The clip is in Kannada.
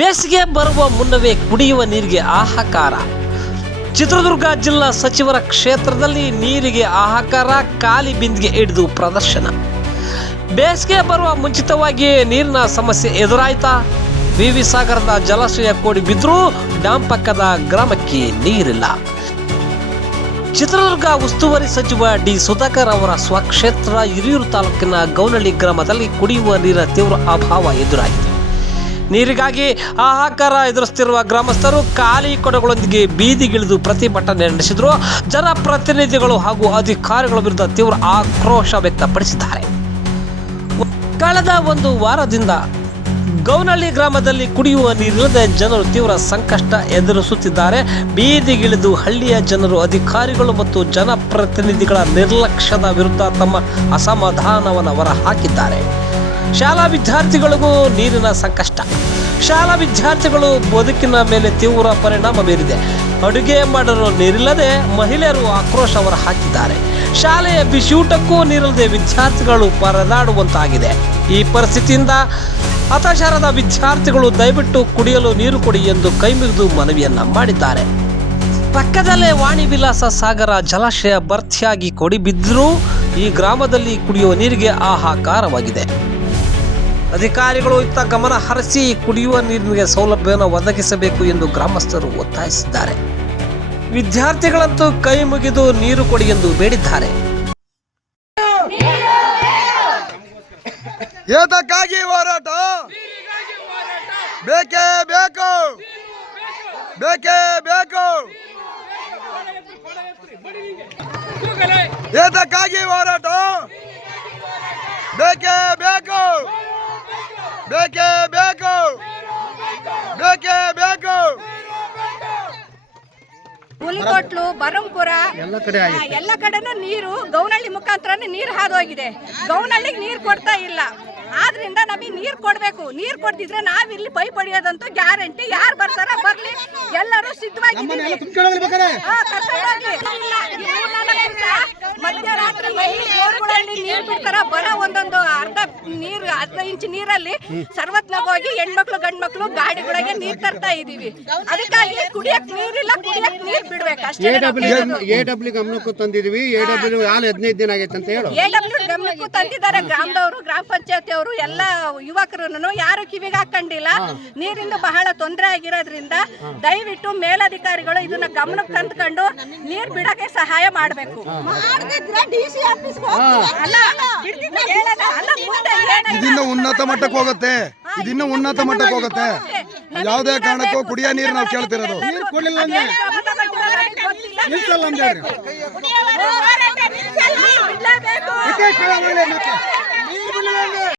ಬೇಸಿಗೆ ಬರುವ ಮುನ್ನವೇ ಕುಡಿಯುವ ನೀರಿಗೆ ಹಾಹಾಕಾರ. ಚಿತ್ರದುರ್ಗ ಜಿಲ್ಲಾ ಸಚಿವರ ಕ್ಷೇತ್ರದಲ್ಲಿ ನೀರಿಗೆ ಹಾಹಾಕಾರ, ಖಾಲಿ ಬಿಂದಿಗೆ ಹಿಡಿದು ಪ್ರದರ್ಶನ. ಬೇಸಿಗೆ ಬರುವ ಮುಂಚಿತವಾಗಿಯೇ ನೀರಿನ ಸಮಸ್ಯೆ ಎದುರಾಯ್ತಾ? ವಿವಿ ಸಾಗರದ ಜಲಾಶಯ ಕೋಡಿ ಬಿದ್ದರೂ ಡ್ಯಾಂ ಪಕ್ಕದ ಗ್ರಾಮಕ್ಕೆ ನೀರಿಲ್ಲ. ಚಿತ್ರದುರ್ಗ ಉಸ್ತುವಾರಿ ಸಚಿವ ಡಿ ಸುಧಾಕರ್ ಅವರ ಸ್ವಕ್ಷೇತ್ರ ಹಿರಿಯೂರು ತಾಲೂಕಿನ ಗೌನಹಳ್ಳಿ ಗ್ರಾಮದಲ್ಲಿ ಕುಡಿಯುವ ನೀರಿನ ತೀವ್ರ ಅಭಾವ ಎದುರಾಗಿದೆ. ನೀರಿಗಾಗಿ ಹಾಹಾಕಾರ ಎದುರಿಸುತ್ತಿರುವ ಗ್ರಾಮಸ್ಥರು ಖಾಲಿ ಕೊಡಗಳೊಂದಿಗೆ ಬೀದಿಗಿಳಿದು ಪ್ರತಿಭಟನೆ ನಡೆಸಿದರು. ಜನಪ್ರತಿನಿಧಿಗಳು ಹಾಗೂ ಅಧಿಕಾರಿಗಳ ವಿರುದ್ಧ ತೀವ್ರ ಆಕ್ರೋಶ ವ್ಯಕ್ತಪಡಿಸಿದ್ದಾರೆ. ಕಳೆದ ಒಂದು ವಾರದಿಂದ ಗೌನಹಳ್ಳಿ ಗ್ರಾಮದಲ್ಲಿ ಕುಡಿಯುವ ನೀರಿಲ್ಲದೆ ಜನರು ತೀವ್ರ ಸಂಕಷ್ಟ ಎದುರಿಸುತ್ತಿದ್ದಾರೆ. ಬೀದಿಗಿಳಿದು ಹಳ್ಳಿಯ ಜನರು ಅಧಿಕಾರಿಗಳು ಮತ್ತು ಜನಪ್ರತಿನಿಧಿಗಳ ನಿರ್ಲಕ್ಷ್ಯದ ವಿರುದ್ಧ ತಮ್ಮ ಅಸಮಾಧಾನವನ್ನು ಹೊರಹಾಕಿದ್ದಾರೆ. ಶಾಲಾ ವಿದ್ಯಾರ್ಥಿಗಳಿಗೂ ನೀರಿನ ಸಂಕಷ್ಟ. ಶಾಲಾ ವಿದ್ಯಾರ್ಥಿಗಳು ಬದುಕಿನ ಮೇಲೆ ತೀವ್ರ ಪರಿಣಾಮ ಬೀರಿದೆ. ಅಡುಗೆ ಮಾಡಲು ನೀರಿಲ್ಲದೆ ಮಹಿಳೆಯರು ಆಕ್ರೋಶ ಹೊರಹಾಕಿದ್ದಾರೆ. ಶಾಲೆಯ ಬಿಸಿಯೂಟಕ್ಕೂ ನೀರಿಲ್ಲದೆ ವಿದ್ಯಾರ್ಥಿಗಳು ಪರದಾಡುವಂತಾಗಿದೆ. ಈ ಪರಿಸ್ಥಿತಿಯಿಂದ ಹತಾಶರಾದ ವಿದ್ಯಾರ್ಥಿಗಳು ದಯವಿಟ್ಟು ಕುಡಿಯಲು ನೀರು ಕೊಡಿ ಎಂದು ಕೈಮುಗಿದು ಮನವಿಯನ್ನ ಮಾಡಿದ್ದಾರೆ. ಪಕ್ಕದಲ್ಲೇ ವಾಣಿ ವಿಲಾಸ ಸಾಗರ ಜಲಾಶಯ ಭರ್ತಿಯಾಗಿ ಕೊಡಿ ಬಿದ್ದರೂ ಈ ಗ್ರಾಮದಲ್ಲಿ ಕುಡಿಯುವ ನೀರಿಗೆ ಹಾಹಾಕಾರವಾಗಿದೆ. ಅಧಿಕಾರಿಗಳು ಇತ್ತ ಗಮನ ಹರಿಸಿ ಕುಡಿಯುವ ನೀರಿನ ಸೌಲಭ್ಯವನ್ನು ಒದಗಿಸಬೇಕು ಎಂದು ಗ್ರಾಮಸ್ಥರು ಒತ್ತಾಯಿಸಿದ್ದಾರೆ. ವಿದ್ಯಾರ್ಥಿಗಳಂತೂ ಕೈ ಮುಗಿದು ನೀರು ಕೊಡಿ ಎಂದು ಬೇಡಿದ್ದಾರೆ. ಏತಕ್ಕಾಗಿ ಹೋರಾಟ? ಬೇಕೇ ಬೇಕು, ಬೇಕೇ ಬೇಕು. ಏತಕ್ಕಾಗಿ ಹೋರಾಟ? ಬೇಕೇ ಬೇಕು, ಬೇಕೇ ಬೇಕು, ಬೇಕೇ ಬೇಕು. ಹುಲಿಕೊಟ್ಲು, ಬರಂಪುರ ಎಲ್ಲ ಕಡೆನೂ ನೀರು ಗೌನಹಳ್ಳಿ ಮುಖಾಂತರನೇ ನೀರು ಹಾದೋಗಿದೆ. ಗೌನಹಳ್ಳಿಗೆ ನೀರು ಕೊಡ್ತಾ ಇಲ್ಲ. ಆದ್ರಿಂದ ನಮಗೆ ನೀರು ಕೊಡಬೇಕು. ನೀರು ಕೊಡ್ತಿದ್ರೆ ನಾವಿಲ್ಲಿ ಪೈ ಪಡೆಯೋದಂತೂ ಗ್ಯಾರಂಟಿ. ಯಾರು ಬರ್ತಾರ ಬರ್ಲಿ, ಎಲ್ಲರೂ ಸಿದ್ಧವಾಗಿದ್ದೀವಿ. ಮಧ್ಯರಾತ್ರಿ ಬೋರ್ಗಳಲ್ಲಿ ನೀರು ಬಿಡ್ತಾರ. ಬರೋ ಒಂದೊಂದು ಅರ್ಧ ಇಂಚ್ ನೀರಲ್ಲಿ ಸರ್ವತ್ನಾಗ ಹೋಗಿ ಹೆಣ್ಮಕ್ಳು ಗಂಡ್ಮಕ್ಳು ಗಾಡಿಗಳಿಗೆ ನೀರು ತರ್ತಾ ಇದೀವಿ. ಅದಕ್ಕಾಗಿ ಕುಡಿಯಕ್ ನೀರಿಲ್ಲ, ಕುಡಿಯಕ್ ನೀರು ಬಿಡ್ಬೇಕು ಅಷ್ಟೇ. ಎಡಬ್ಲ್ಯೂ ಗಮನಕ್ಕೂ ತಂದಿದ್ವಿ. ಎಡಬ್ಲ್ಯೂ 15 ದಿನ ಆಗೈತೆ ಅಂತ ಹೇಳಿ ಎಡಬ್ಲ್ಯೂ ಗಮನಕ್ಕೂ ತಂದಿದ್ದಾರೆ. ಗ್ರಾಮದವರು, ಗ್ರಾಮ ಪಂಚಾಯತಿ ಅವರು, ಎಲ್ಲ ಯುವಕರನ್ನು ಯಾರು ಕಿವಿಗೆ ಹಾಕೊಂಡಿಲ್ಲ. ನೀರಿಂದ ಬಹಳ ತೊಂದರೆ ಆಗಿರೋದ್ರಿಂದ ದಯವಿಟ್ಟು ಮೇಲಧಿಕಾರಿಗಳು ಇದನ್ನ ಗಮನಕ್ಕೆ ತಂದ್ಕೊಂಡು ನೀರು ಬಿಡಕ್ಕೆ ಸಹಾಯ ಮಾಡಬೇಕು. ಇದನ್ನ ಉನ್ನತ ಮಟ್ಟಕ್ಕೆ ಹೋಗುತ್ತೆ. ಇದನ್ನ ಉನ್ನತ ಮಟ್ಟಕ್ಕೆ ಹೋಗುತ್ತೆ. ಯಾವುದೇ ಕಾರಣಕ್ಕೂ ಕುಡಿಯೋ ನೀರು ನಾವು ಕೇಳ್ತಿರೋದು.